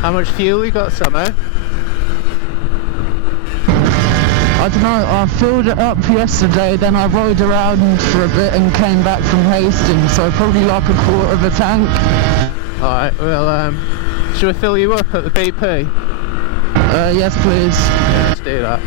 How much fuel you got, Samo? I don't know, I filled it up yesterday, then I rode around for a bit and came back from Hastings, so probably like a quarter of a tank. Alright, well, should we fill you up at the BP? Yes please. Yeah, let's do that.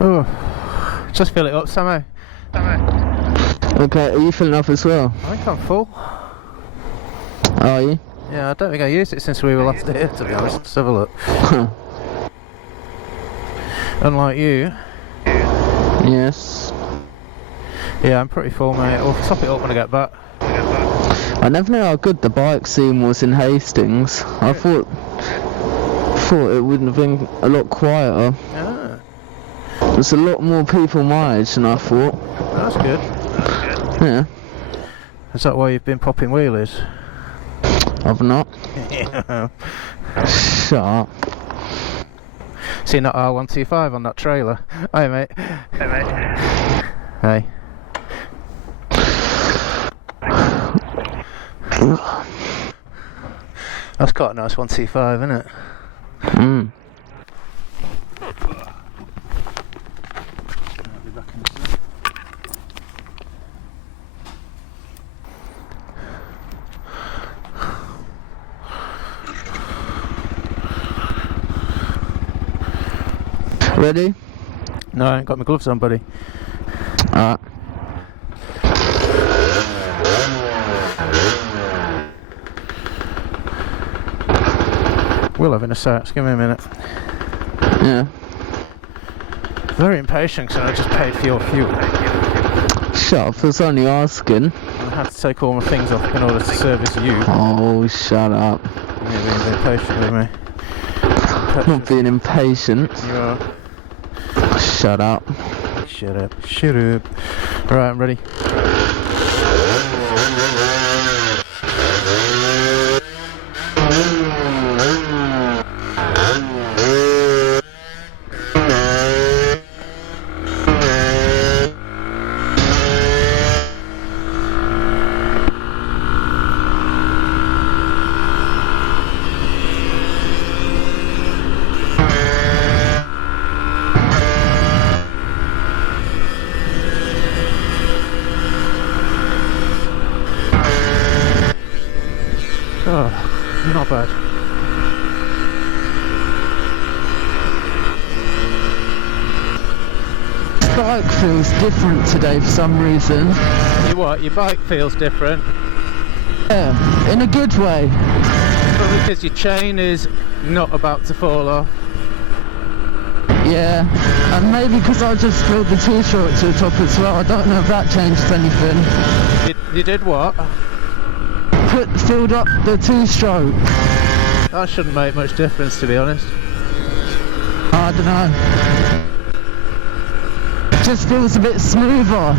Oh, just fill it up, Samo. Okay, are you filling up as well? I think I'm full. Are you? Yeah, I don't think I used it since we were last here, to be honest. Let's have a look. Unlike you. Yes. Yeah, I'm pretty full, mate. I'll top it up when I get back. I never knew how good the bike scene was in Hastings. I thought it would have been a lot quieter. Ah, There's a lot more people my age than I thought. that's good. Yeah. Is that why you've been popping wheelies? I've not. Yeah. Shut up. Seen that R125 on that trailer? Hey, mate. Hey, mate. Hey. That's quite a nice 125, isn't it? Mm. Ready? No, I ain't got my gloves on, buddy. Alright. We'll have in a sec, just give me a minute. Yeah. Very impatient because I just paid for your fuel. Shut up, I was only asking. I had to take all my things off in order to service you. Oh, shut up. You're being very patient with me. I'm not being impatient. You are. Shut up. Shut up. Shut up. Right, I'm ready. Oh, not bad. This bike feels different today for some reason. What? Your bike feels different? Yeah, in a good way. Probably because your chain is not about to fall off. Yeah, and maybe because I just filled the two-stroke to the top as well. I don't know if that changes anything. You did what? Filled up the two-stroke. That shouldn't make much difference, to be honest. I don't know. It just feels a bit smoother.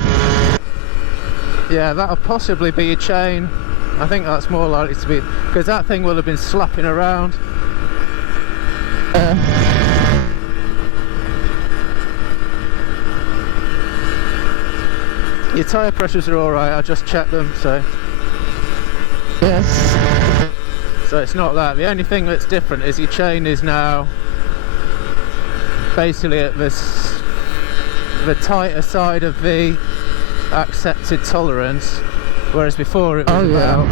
Yeah, that'll possibly be your chain. I think that's more likely to be, because that thing will have been slapping around. Your tyre pressures are alright, I just checked them, so... Yes. So it's not that. The only thing that's different is your chain is now basically at the tighter side of the accepted tolerance, whereas before it was about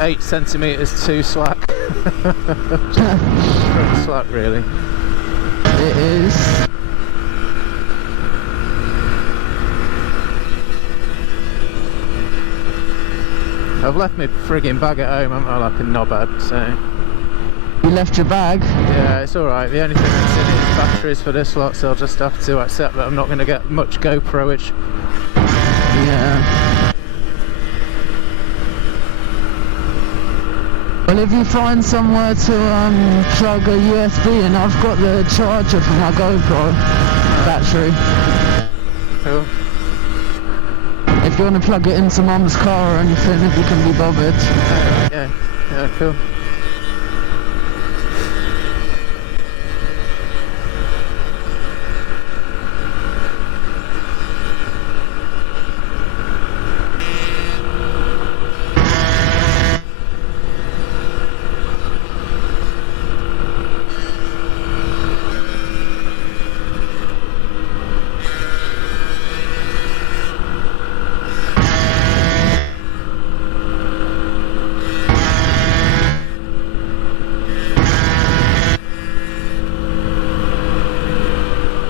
8 centimetres too slack. Pretty slack, really. It is. I've left my frigging bag at home, haven't I, like a knobhead, so... You left your bag? Yeah, it's alright. The only thing that's in it is batteries for this lot, so I'll just have to accept that I'm not going to get much GoPro-age. Yeah. Well, if you find somewhere to plug a USB in, I've got the charger for my GoPro battery. Cool. If you want to plug it into Mum's car or anything, if you can be bothered. Yeah, cool.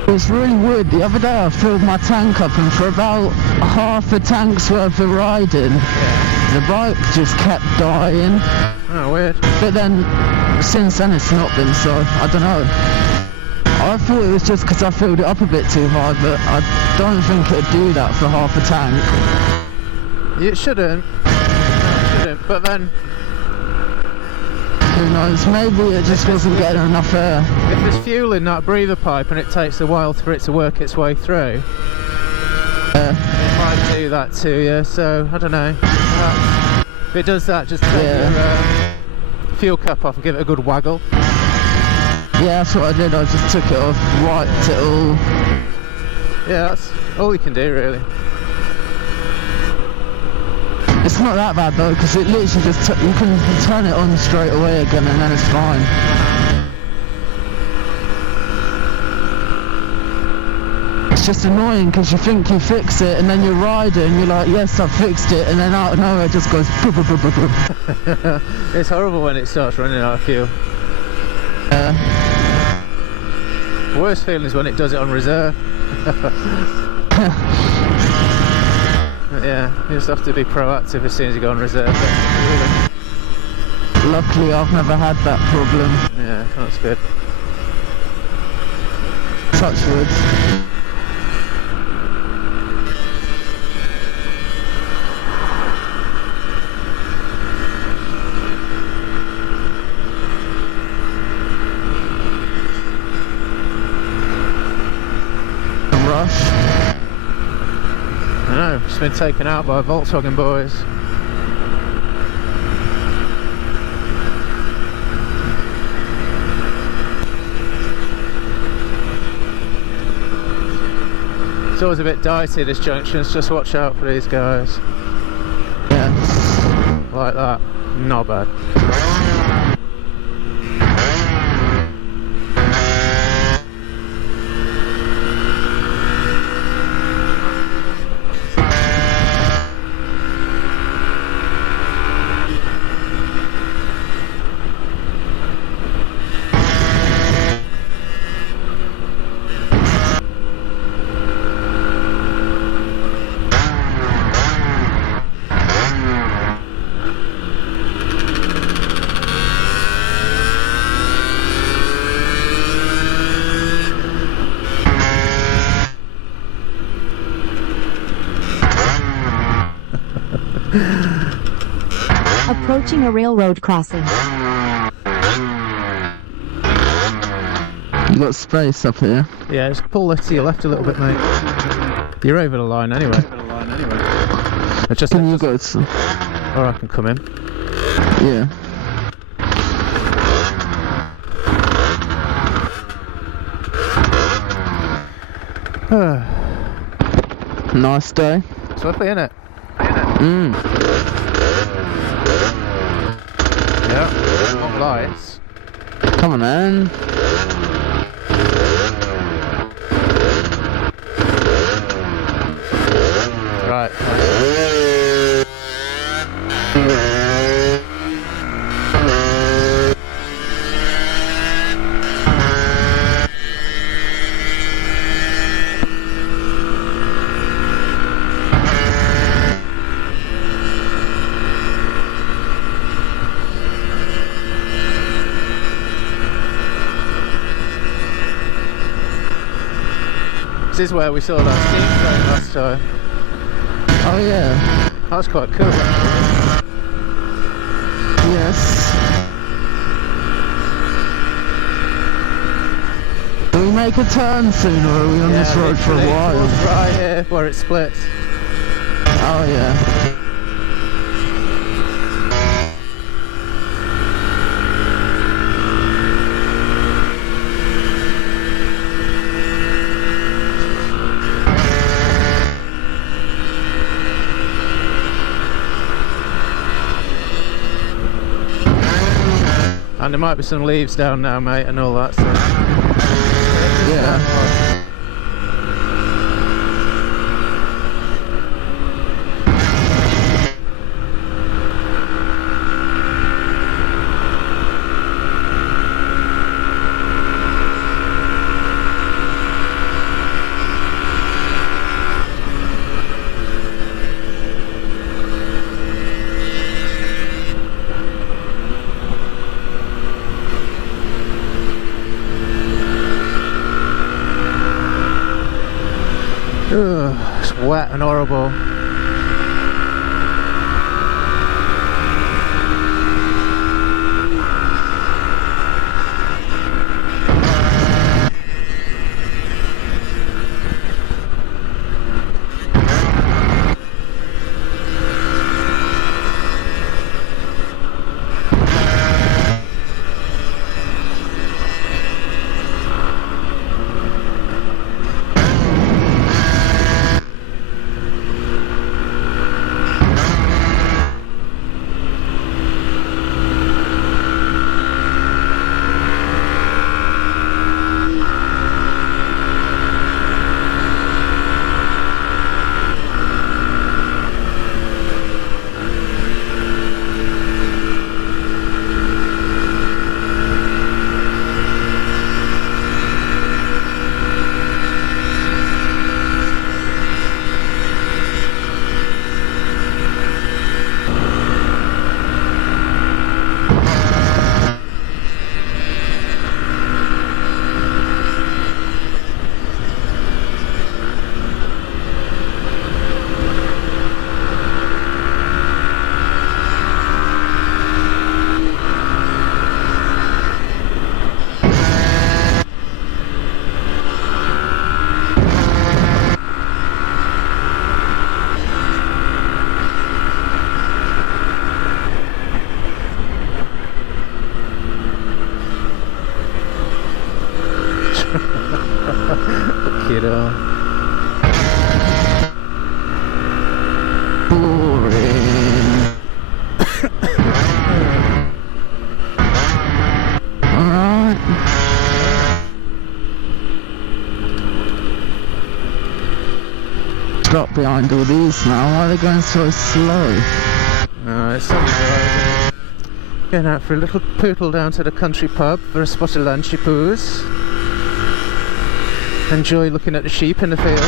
It's really weird. The other day I filled my tank up, and for about half a tank's worth of riding, the bike just kept dying. Oh, weird. But then, since then it's not been, so I don't know. I thought it was just because I filled it up a bit too hard, but I don't think it'd do that for half a tank. It shouldn't. No, it shouldn't. But then, who knows, maybe it just wasn't getting enough air. if there's fuel in that breather pipe and it takes a while for it to work its way through, it might do that to you, so I don't know. If it does that, just take your fuel cap off and give it a good waggle. Yeah, that's what I did. I just took it off, wiped it all. Yeah, that's all you can do, really. It's not that bad though, because it literally just you can turn it on straight away again, and then it's fine. It's just annoying because you think you fix it, and then you're riding, and you're like, yes, I've fixed it, and then out of nowhere it just goes. It's horrible when it starts running out of fuel. The worst feeling is when it does it on reserve. Yeah, you just have to be proactive as soon as you go on reserve. Luckily I've never had that problem. Yeah, that's good. Touch wood. Rush. I know, it's been taken out by Volkswagen boys. It's always a bit dicey, this junction, so just watch out for these guys. Yeah. Like that, not bad. Approaching a railroad crossing. You got space up here. Yeah, just pull left to your left a little bit, mate. You're over the line anyway. Can you go to... Or I can come in. Yeah. Nice day. It's lovely, isn't it? Yeah, not lights. Come on, man. Right. This is where we saw that steam train last time. Oh yeah. That was quite cool actually. Yes. Do we make a turn soon, or are we on this road for a literally while? towards right here where it splits. Oh yeah. And there might be some leaves down now, mate, and all that. So. Yeah. Ugh, it's wet and horrible. Kiddo. Boring. Alright. Drop behind all these now. Why are they going so slow? It's alright. Going out for a little pootle down to the country pub for a spot of lunchy poos. Enjoy looking at the sheep in the fields.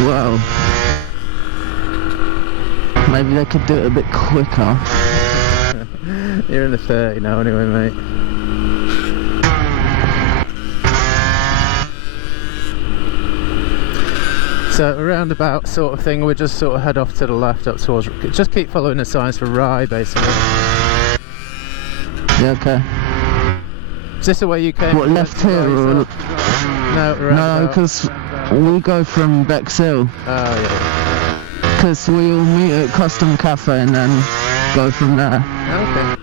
Well, maybe they could do it a bit quicker. You're in the 30 now anyway, mate. So a roundabout sort of thing, we just sort of head off to the left up towards, just keep following the signs for Rye basically. Yeah, okay. Is this the way you came? What, left here or? No, No, because we go from Bexhill. Oh yeah. Because we'll meet at Custom Cafe and then go from there. Okay.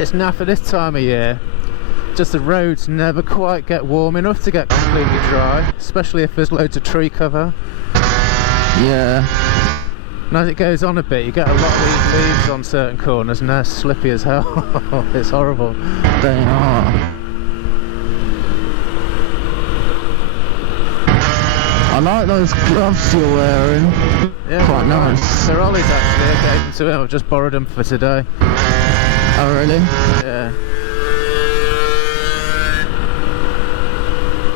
It's naff at this time of year. Just the roads never quite get warm enough to get completely dry, especially if there's loads of tree cover. Yeah. And as it goes on a bit, you get a lot of these leaves on certain corners and they're slippy as hell. It's horrible. They are. I like those gloves you're wearing. Yeah, quite nice. They're Ollie's actually. I gave them to him. I've just borrowed them for today. Oh really? Yeah.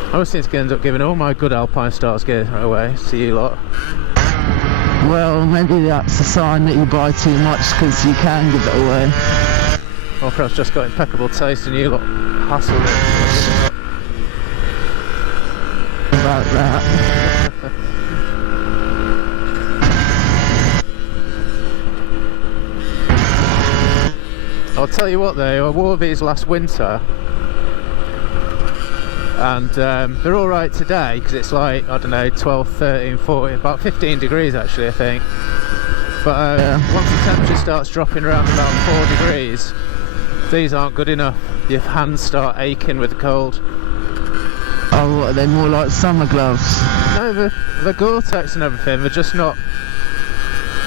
I always seem to end up giving all my good Alpine Stars gear away to you lot. Well, maybe that's a sign that you buy too much because you can give it away. Or perhaps just got impeccable taste and you lot hassle it. About that. I'll tell you what though, I wore these last winter and they're alright today because it's like, I don't know, 12, 13, 14, about 15 degrees actually I think. But once the temperature starts dropping around about 4 degrees, these aren't good enough. Your hands start aching with the cold. Oh, what, are they more like summer gloves? No, the Gore-Tex and everything, they're just not,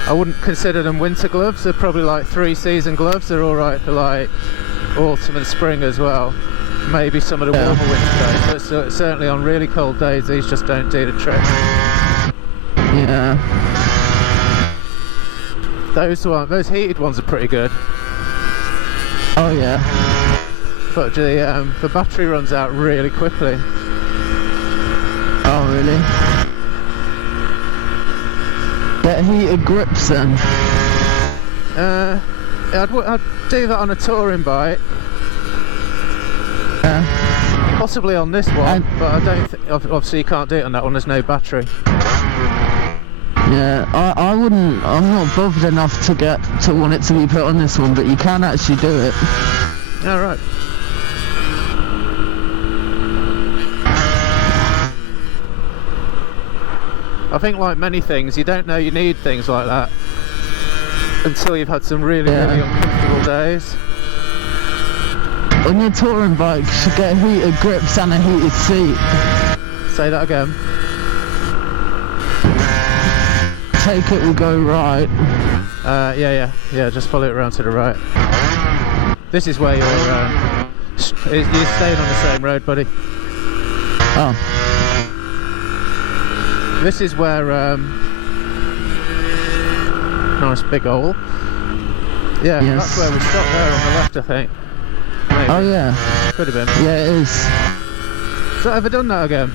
I wouldn't consider them winter gloves. They're probably like 3-season gloves. They're alright for like autumn and spring as well. Maybe some of the warmer winter days, but certainly on really cold days these just don't do the trick. Yeah. Those heated ones are pretty good. Oh yeah. But the battery runs out really quickly. Oh really? Get heated grips then. I'd do that on a touring bike. Possibly on this one, but I don't think, obviously you can't do it on that one, there's no battery. Yeah, I wouldn't, I'm not bothered enough to want it to be put on this one, but you can actually do it. Alright. I think like many things, you don't know you need things like that until you've had some really uncomfortable days. On your touring bike, you should get heated grips and a heated seat. Say that again. Take it, we go right. Yeah, just follow it around to the right. This is where you're staying on the same road, buddy. Oh. This is where, nice big hole. Yeah, yes. That's where we stopped there on the left, I think. Maybe. Oh yeah. Could have been. Yeah, it is. Has that ever done that again?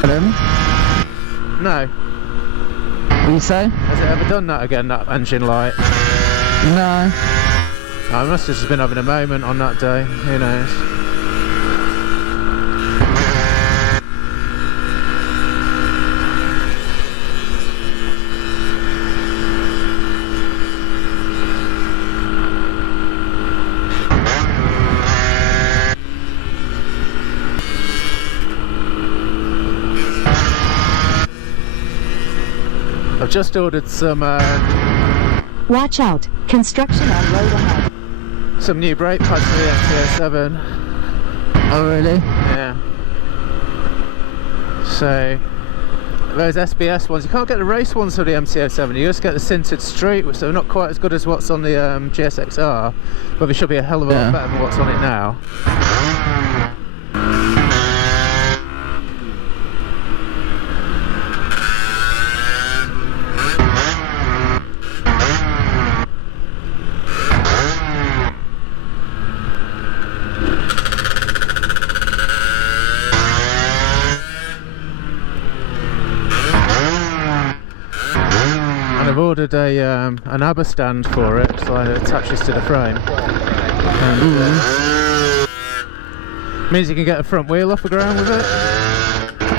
Pardon? No. What do you say? Has it ever done that again, that engine light? No. I must have just been having a moment on that day, who knows. I've just ordered some Watch out, construction on road ahead. some new brake pads for the MT-07. Oh really? Yeah. So those SBS ones, you can't get the race ones for the MT-07. You just get the sintered street, which are not quite as good as what's on the GSXR, but they should be a hell of a lot better than what's on it now. I've ordered an ABBA stand for it, so it attaches to the frame. And, means you can get a front wheel off the ground with it.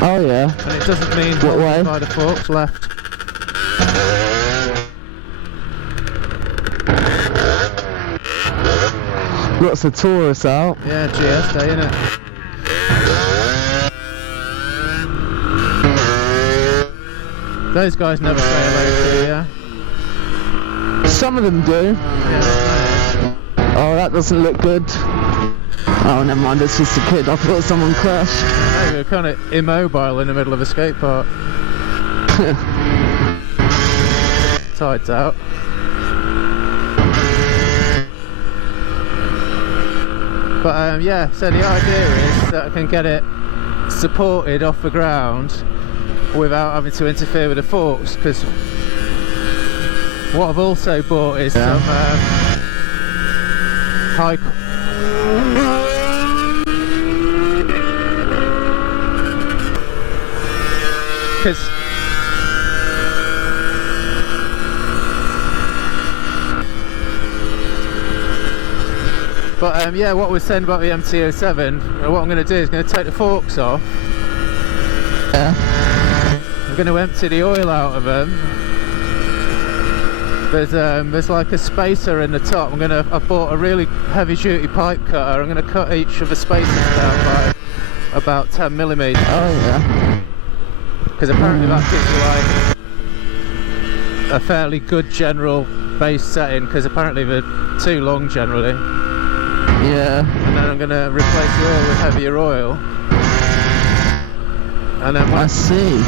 Oh yeah. And it doesn't mean What way? by the forks left. Lots of tourists out. Yeah, GS day, innit? Those guys never say hello to you, yeah? Some of them do. Yeah. Oh, that doesn't look good. Oh, never mind, it's just a kid. I thought someone crashed. No, we're kind of immobile in the middle of a skate park. Tide's out. But yeah, so the idea is that I can get it supported off the ground without having to interfere with the forks, because what I've also bought is some high... Because but yeah, what we're saying about the MT-07, what I'm going to do is going to take the forks off. Yeah. I'm going to empty the oil out of them. There's like a spacer in the top. I've bought a really heavy duty pipe cutter. I'm going to cut each of the spacers down by about 10 millimeters. Oh yeah. Because apparently that gives you like a fairly good general base setting, because apparently they're too long generally. Yeah. And then I'm going to replace the oil with heavier oil. And then I see.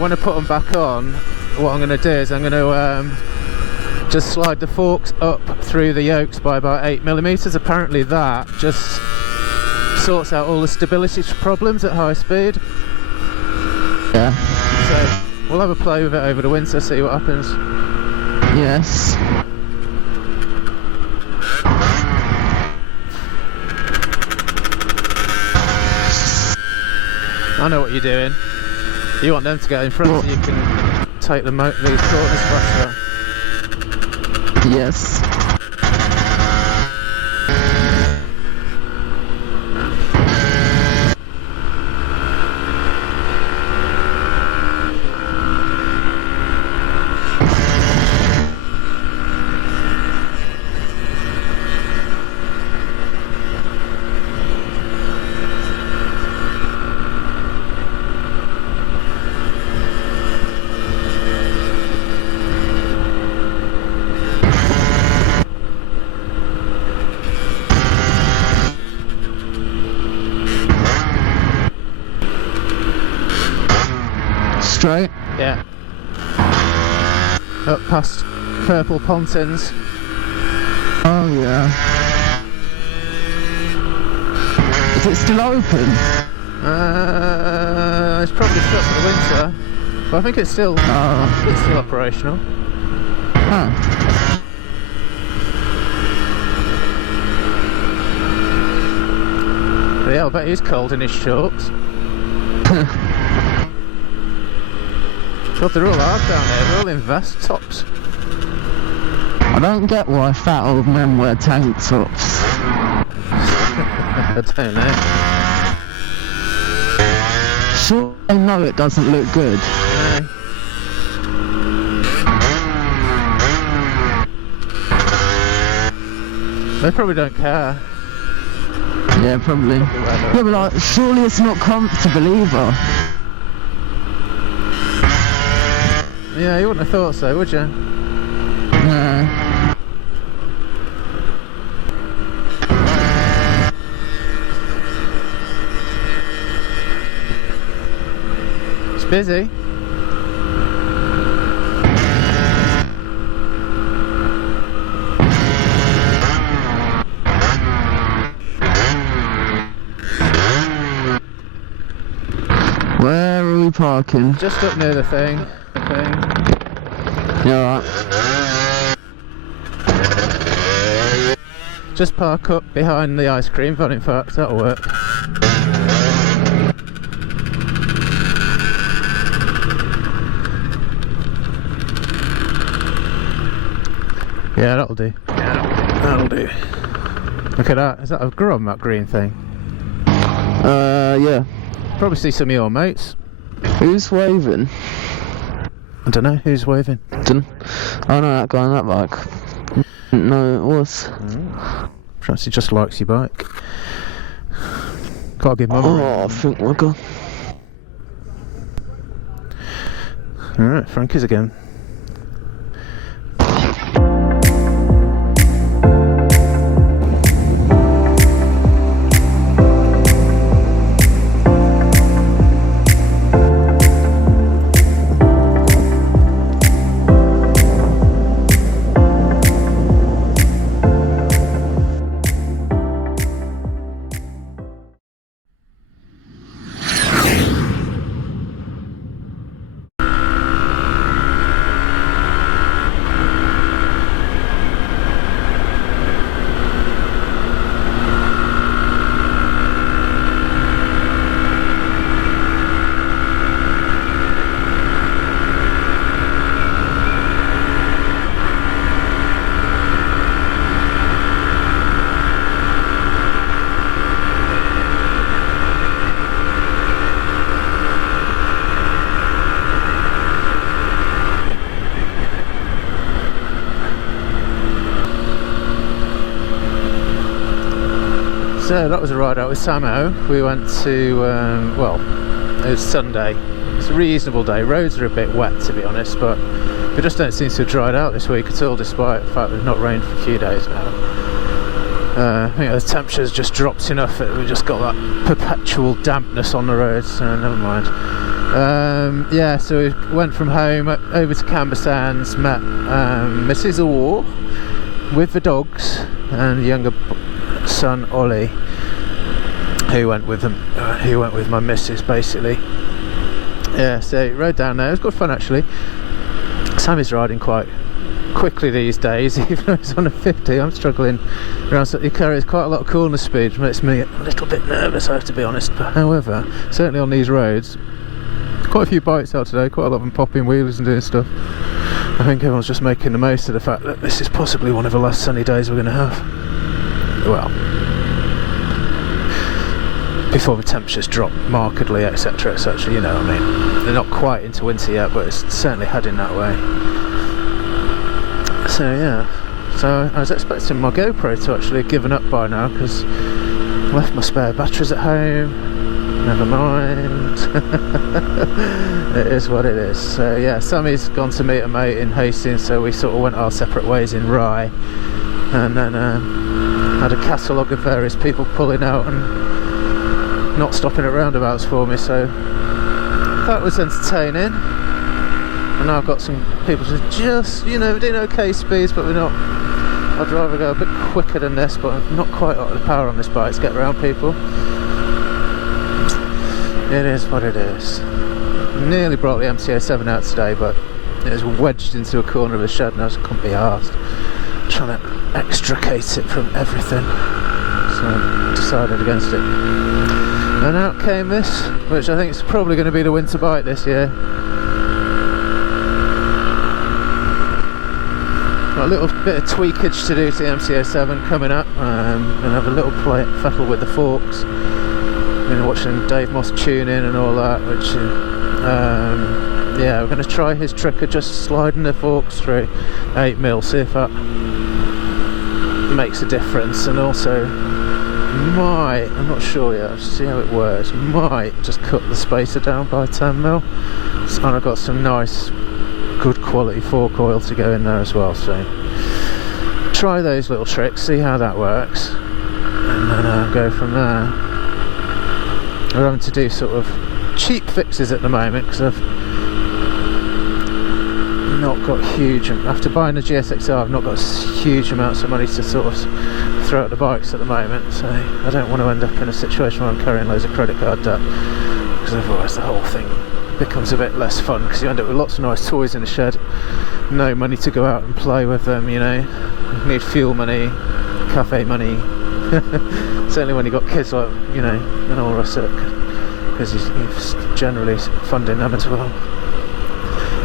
When I put them back on, what I'm going to do is I'm going to just slide the forks up through the yokes by about 8 millimeters. Apparently that just sorts out all the stability problems at high speed. Yeah. So we'll have a play with it over the winter, see what happens. Yes. I know what you're doing. You want them to get in front so you can take the corners faster. Yes. Straight? Yeah. Up past Purple Pontins. Oh yeah. Is it still open? It's probably shut for the winter, but I think it's still operational. Oh. But yeah, I bet he's cold in his shorts. God, they're all hard down there, they're all in vest tops. I don't get why fat old men wear tank tops. I don't know. Sure, I know it doesn't look good. No. They probably don't care. Yeah, probably. Yeah, but like, surely it's not comfortable either. Yeah, you wouldn't have thought so, would you? No. It's busy. Where are we parking? Just up near the thing. Yeah, right. Just park up behind the ice cream van, in fact, that'll work. Yeah, that'll do. That'll do. Look at that, is that a grum, that green thing? Yeah. Probably see some of your mates. Who's waving? I don't know, who's waving? Oh no, that guy on that bike. No, it was. Perhaps he just likes your bike. Gotta give Mum a ring. Oh, I think we're gone. Alright, Frankie's again. So that was a ride out with Samo. We went to, well, it was Sunday. It's a reasonable day. Roads are a bit wet, to be honest, but they just don't seem to have dried out this week at all, despite the fact they've not rained for a few days now. I think the temperature's just dropped enough that we've just got that perpetual dampness on the roads, so never mind. Yeah, so we went from home over to Camber Sands, met Mrs. Orr with the dogs and younger son Ollie, who went with them, who went with my missus basically. Yeah, so rode down there. It was good fun actually. Sammy's riding quite quickly these days, even though he's on a 50. I'm struggling around, so he carries quite a lot of corner speed, which makes me a little bit nervous, I have to be honest. But however, certainly on these roads, quite a few bikes out today, quite a lot of them popping wheelies and doing stuff. I think everyone's just making the most of the fact that this is possibly one of the last sunny days we're going to have. Well, before the temperatures drop markedly, etc, etc, you know what I mean. They're not quite into winter yet, but it's certainly heading that way. So yeah, so I was expecting my GoPro to actually have given up by now, because I left my spare batteries at home. Never mind. It is what it is. So yeah, Sammy's gone to meet a mate in Hastings, so we sort of went our separate ways in Rye, and then had a catalogue of various people pulling out and not stopping at roundabouts for me, so that was entertaining. And now I've got some people just, you know, doing okay speeds, but we're not. I'd rather go a bit quicker than this, but I'm not quite got the power on this bike to get around people. It is what it is. Nearly brought the MT-07 out today, but it was wedged into a corner of the shed and I just couldn't be arsed trying to extricate it from everything. So I decided against it. And out came this, which I think is probably going to be the winter bike this year. Got a little bit of tweakage to do to the MT-07 coming up, and have a little fettle with the forks. Been watching Dave Moss tune in and all that, which yeah, we're going to try his trick of just sliding the forks through 8mm, see if that makes a difference, and also might, I'm not sure yet, see how it works, might just cut the spacer down by 10mm. And I've got some nice good quality fork oil to go in there as well, so try those little tricks, see how that works, and then go from there. We're having to do sort of cheap fixes at the moment because I've not got huge, after buying a GSXR I've not got huge amounts of money to sort of throw at the bikes at the moment, so I don't want to end up in a situation where I'm carrying loads of credit card debt, because otherwise the whole thing becomes a bit less fun, because you end up with lots of nice toys in the shed, no money to go out and play with them, you know. You need fuel money, cafe money, certainly when you've got kids, like, you know, and all the rest of it, because you're generally funding them as well.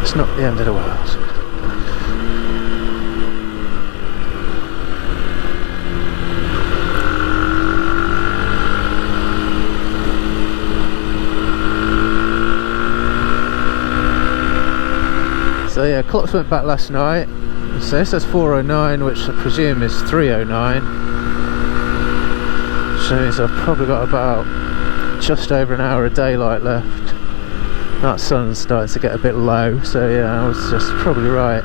It's not the end of the world. So yeah, clocks went back last night. So this says 4:09, which I presume is 3:09. Which means I've probably got about just over an hour of daylight left. That sun's starting to get a bit low, so yeah, I was just probably right.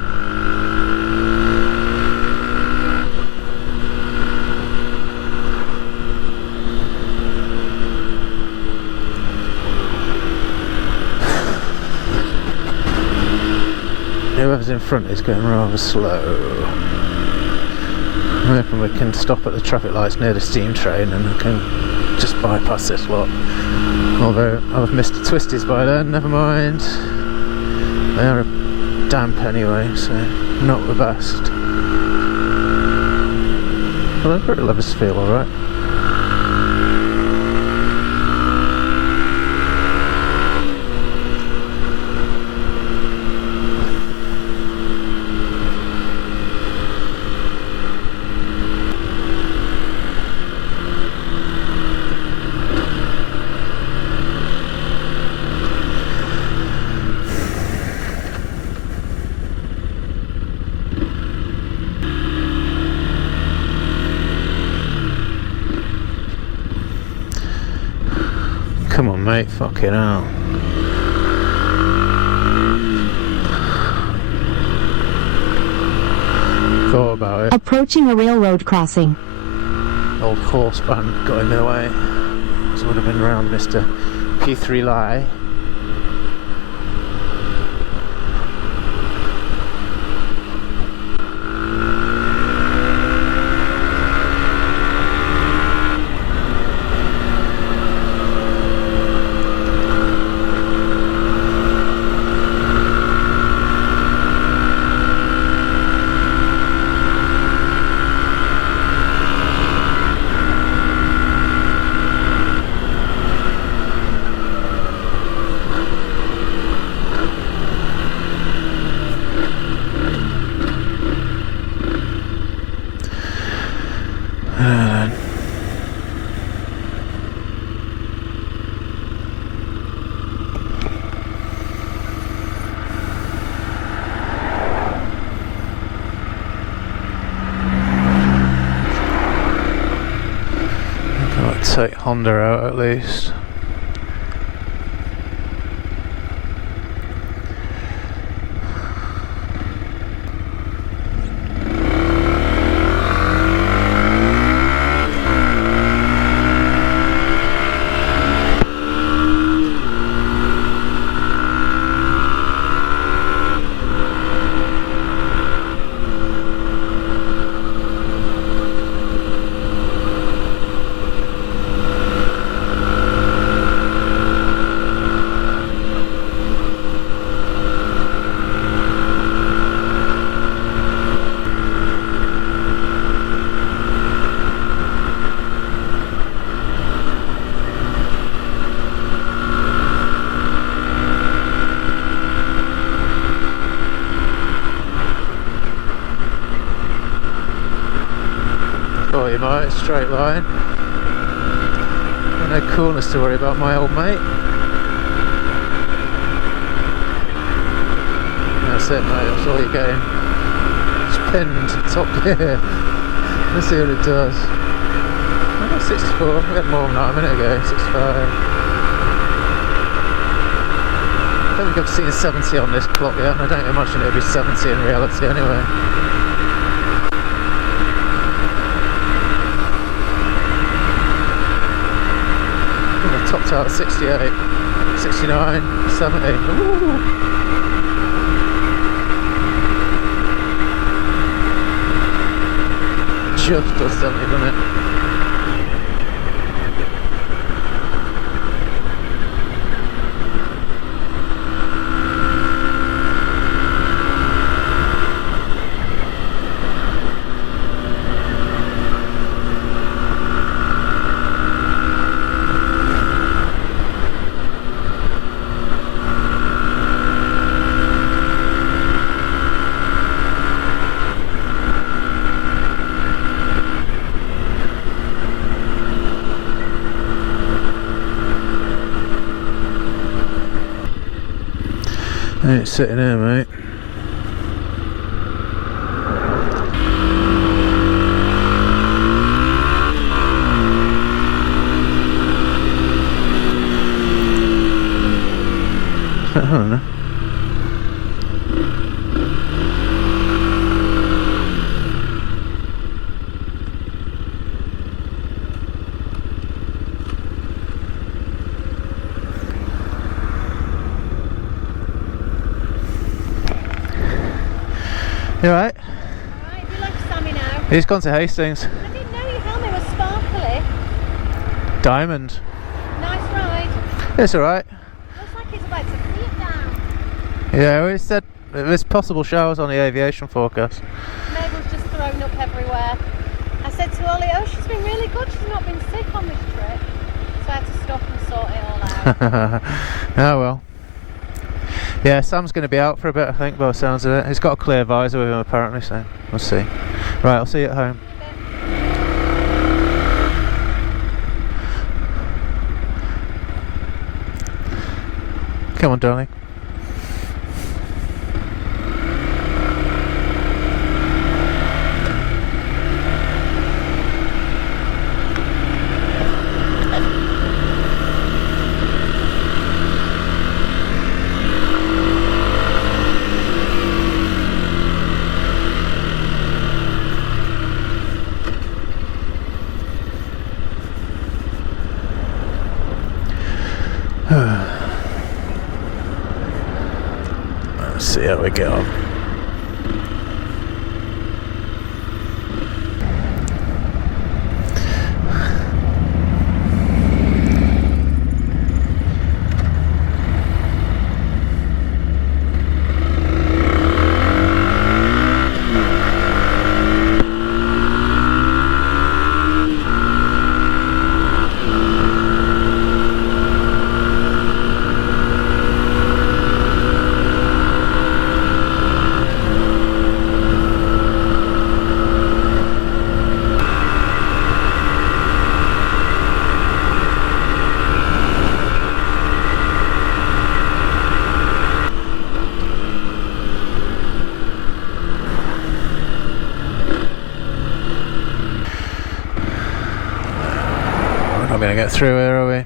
Whoever's in front is going rather slow. I'm hoping we can stop at the traffic lights near the steam train and I can just bypass this lot. Although I've missed the twisties by then, never mind. They are damp anyway, so not the best. Although the brake levers feel alright. Come on, mate, fucking hell. Thought about it. Approaching a railroad crossing. Old horse band got in the way. This would have been around Mr. P3 Lie. Take Honda out at least. You might, straight line. No coolness to worry about, my old mate. That's it, mate, that's all you're getting. It's pinned, top gear. Let's see what it does. Oh, 64, we had more than that a minute ago, 65. I don't think I've seen 70 on this clock yet, and I don't imagine it'll be 70 in reality anyway. Topped out at 68, 69, 70. Ooh. Just does 70, doesn't it? It's sitting here, mate. I don't know. You alright? Alright, you left Sammy now. He's gone to Hastings. I didn't know your helmet was sparkly. Diamond. Nice ride. It's alright. Looks like it's about to clear down. Yeah, we said there's possible showers on the aviation forecast. Mabel's just thrown up everywhere. I said to Ollie, oh, she's been really good. She's not been sick on this trip. So I had to stop and sort it all out. Oh well. Yeah, Sam's going to be out for a bit, I think, by the sounds of it. He's got a clear visor with him, apparently, so we'll see. Right, I'll see you at home. Come on, darling. Let's see how we get on. We're not going to get through here, are we?